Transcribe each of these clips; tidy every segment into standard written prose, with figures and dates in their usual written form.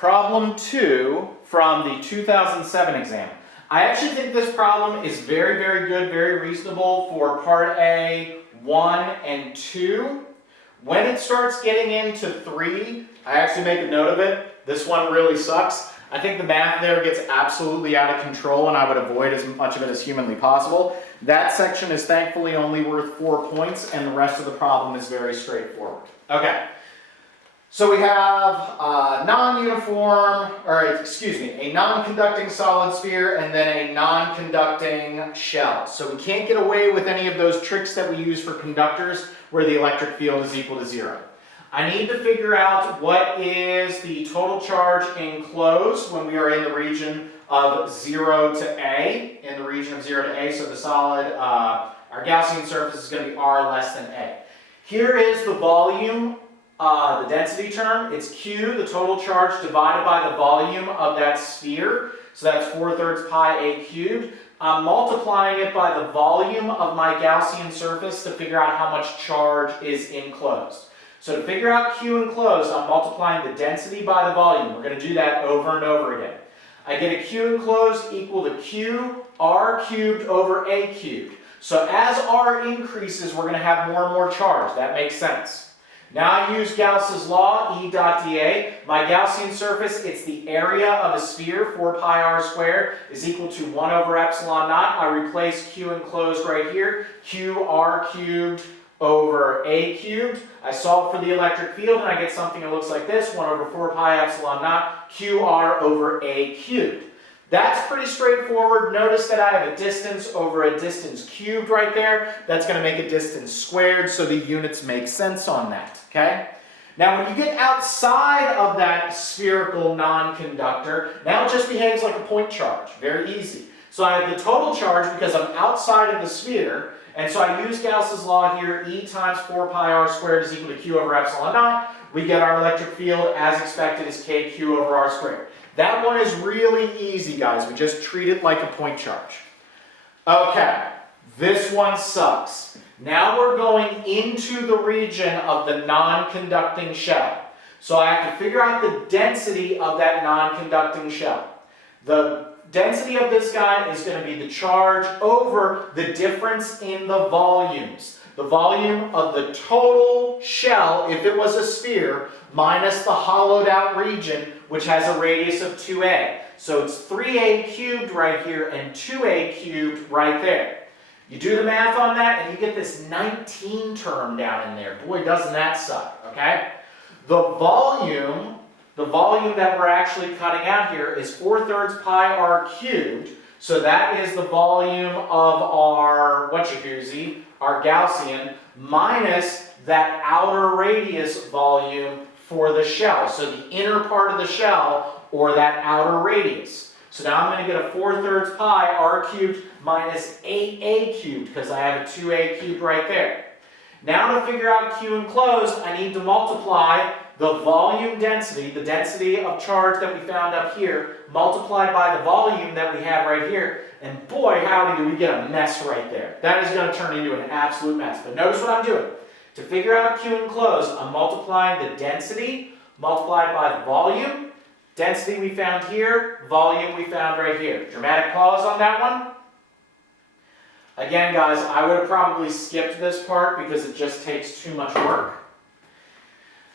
Problem 2 from the 2007 exam. I actually think this problem is very, very good, very reasonable for part A, 1, and 2. When it starts getting into 3, I actually make a note of it. This one really sucks. I think the math there gets absolutely out of control and I would avoid as much of it as humanly possible. That section is thankfully only worth 4 points and the rest of the problem is very straightforward. Okay. So we have a non-conducting solid sphere and then a non-conducting shell. So we can't get away with any of those tricks that we use for conductors where the electric field is equal to 0. I need to figure out what is the total charge enclosed when we are in the region of 0 to A. In the region of 0 to A, so the solid, our Gaussian surface is going to be R less than A. Here is the volume. The density term, it's Q, the total charge divided by the volume of that sphere. So that's 4/3 pi A cubed. I'm multiplying it by the volume of my Gaussian surface to figure out how much charge is enclosed. So to figure out Q enclosed, I'm multiplying the density by the volume. We're going to do that over and over again. I get a Q enclosed equal to Q R cubed over A cubed. So as R increases, we're going to have more and more charge. That makes sense. Now I use Gauss's law, E dot dA. My Gaussian surface, it's the area of a sphere, 4 pi r squared, is equal to 1 over epsilon naught. I replace Q enclosed right here, Q r cubed over A cubed. I solve for the electric field and I get something that looks like this, 1 over 4 pi epsilon naught, QR over A cubed. That's pretty straightforward. Notice that I have a distance over a distance cubed right there. That's going to make a distance squared, so the units make sense on that, okay? Now, when you get outside of that spherical non-conductor, now it just behaves like a point charge. Very easy. So I have the total charge because I'm outside of the sphere, and so I use Gauss's law here, E times 4 pi r squared is equal to Q over epsilon naught. We get our electric field, as expected, is KQ over r squared. That one is really easy, guys. We just treat it like a point charge. Okay, this one sucks. Now we're going into the region of the non-conducting shell. So I have to figure out the density of that non-conducting shell. The density of this guy is going to be the charge over the difference in the volumes. The volume of the total shell, if it was a sphere, minus the hollowed out region, which has a radius of 2a. So it's 3a cubed right here and 2a cubed right there. You do the math on that and you get this 19 term down in there. Boy, doesn't that suck, okay? The volume that we're actually cutting out here is 4/3 pi r cubed. So that is the volume of our, our Gaussian, minus that outer radius volume for the shell. So the inner part of the shell, or that outer radius. So now I'm going to get a 4/3 pi r cubed minus 8a cubed, because I have a 2a cubed right there. Now to figure out Q enclosed, I need to multiply the volume density, the density of charge that we found up here, multiplied by the volume that we have right here. And boy, howdy, do we get a mess right there. That is going to turn into an absolute mess. But notice what I'm doing. To figure out Q enclosed, I'm multiplying the density multiplied by the volume. Density we found here, volume we found right here. Dramatic pause on that one. Again, guys, I would have probably skipped this part because it just takes too much work.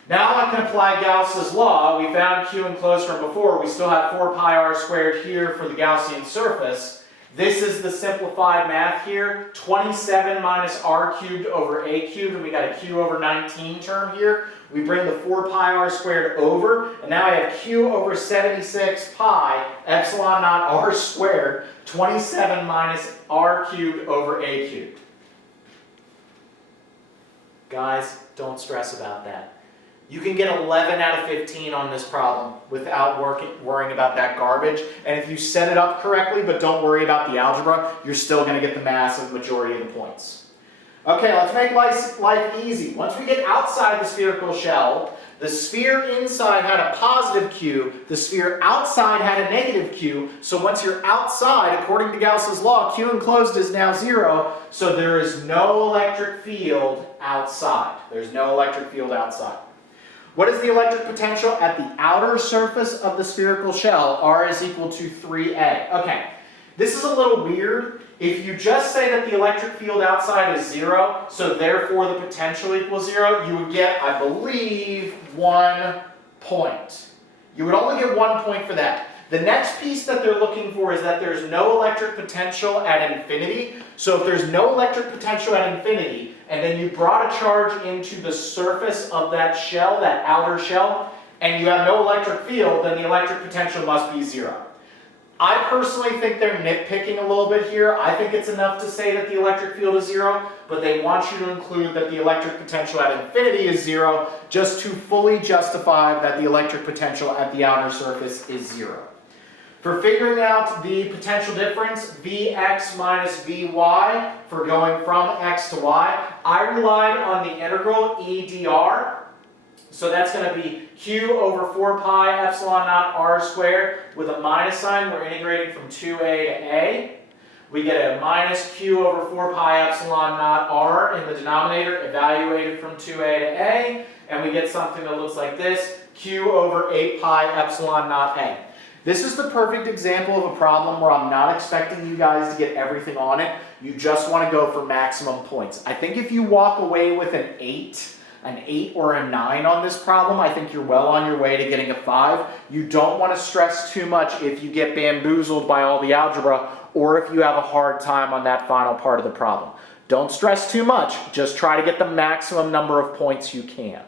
Now I can apply Gauss's law. We found Q enclosed from before. We still have 4 pi r squared here for the Gaussian surface. This is the simplified math here. 27 minus r cubed over a cubed, and we got a q over 19 term here. We bring the 4 pi r squared over, and now I have q over 76 pi epsilon naught r squared, 27 minus r cubed over a cubed. Guys, don't stress about that. You can get 11 out of 15 on this problem without worrying about that garbage. And if you set it up correctly, but don't worry about the algebra, you're still going to get the massive majority of the points. Okay, let's make life easy. Once we get outside the spherical shell, the sphere inside had a positive Q, the sphere outside had a negative Q, so once you're outside, according to Gauss's law, Q enclosed is now 0, so there is no electric field outside. There's no electric field outside. What is the electric potential at the outer surface of the spherical shell? R is equal to 3A. Okay, this is a little weird. If you just say that the electric field outside is 0, so therefore the potential equals 0, you would get, I believe, 1 point. You would only get 1 point for that. The next piece that they're looking for is that there's no electric potential at infinity. So if there's no electric potential at infinity, and then you brought a charge into the surface of that shell, that outer shell, and you have no electric field, then the electric potential must be 0. I personally think they're nitpicking a little bit here. I think it's enough to say that the electric field is 0, but they want you to include that the electric potential at infinity is 0, just to fully justify that the electric potential at the outer surface is 0. For figuring out the potential difference, Vx minus Vy, for going from x to y, I relied on the integral e dr. So that's going to be q over 4 pi epsilon naught r squared. With a minus sign, we're integrating from 2a to a. We get a minus q over 4 pi epsilon naught r in the denominator, evaluated from 2a to a. And we get something that looks like this, q over 8 pi epsilon naught a. This is the perfect example of a problem where I'm not expecting you guys to get everything on it. You just want to go for maximum points. I think if you walk away with an 8 or a 9 on this problem, I think you're well on your way to getting a 5. You don't want to stress too much if you get bamboozled by all the algebra or if you have a hard time on that final part of the problem. Don't stress too much. Just try to get the maximum number of points you can.